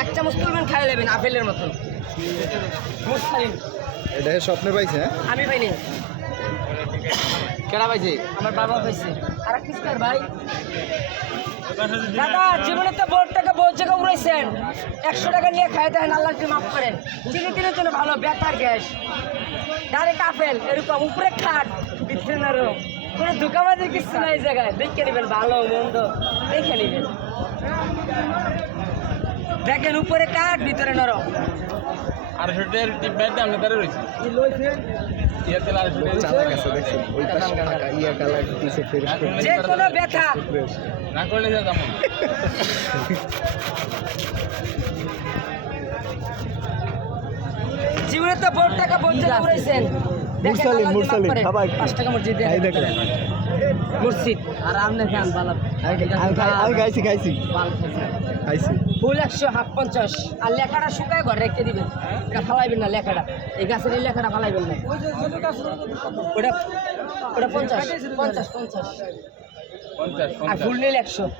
এক চামচ তুলবেন খাই দেবেন আপেলের মতো। এটা স্বপ্নে পাইছে? আমি পাইনি। কেডা পাইছে? আমার বাবা পাইছে। আর কিসকার ভাই দাদা জীবনে তো বহুত টাকা বহুত জায়গা উড়াইছেন, 100 টাকা নিয়ে খাই দেন, আল্লাহকে মাফ করেন। চিনি দিনের জন্য ভালো, বেতার গ্যাস ডাইরেক্ট আপেল এরকম উপরে খাট ভিতরে নরম, কোনো দোকানবাজির কিছু নাই জায়গায়। দেখে নেবেন ভালো মন্দ দেখে নেবেন। দেখেন উপরে কাঠ ভিতরে নরম। আর সেটার টিপের দাম নেতারে রয়েছে কি লইছে ইয়াতে আর চালা গেছে দেখছেন ওই পাশে টাকা ইয়া কালার দিছে ফেরশ করে যে কোনো ব্যথা না করলে যা দাম জীবনে তো বহুত টাকা বহুত জায়গা উড়াইছেন। মুরসালিন খাবার 5 টাকা মসজিদ এই দেখেন মসজিদ আর আমনে খান ভালো। আমি খাইছি খাইছি ফুল 100 হাফ 50 আর লেখাটা শুকায় ঘরে রেখে দিবেন, এটা ফালাইবেন না। লেখাটা এই গাছের এই লেখাটা ফালাইবেন না। ওটা ওটা 50 50 50 আর ফুল নিলে 100।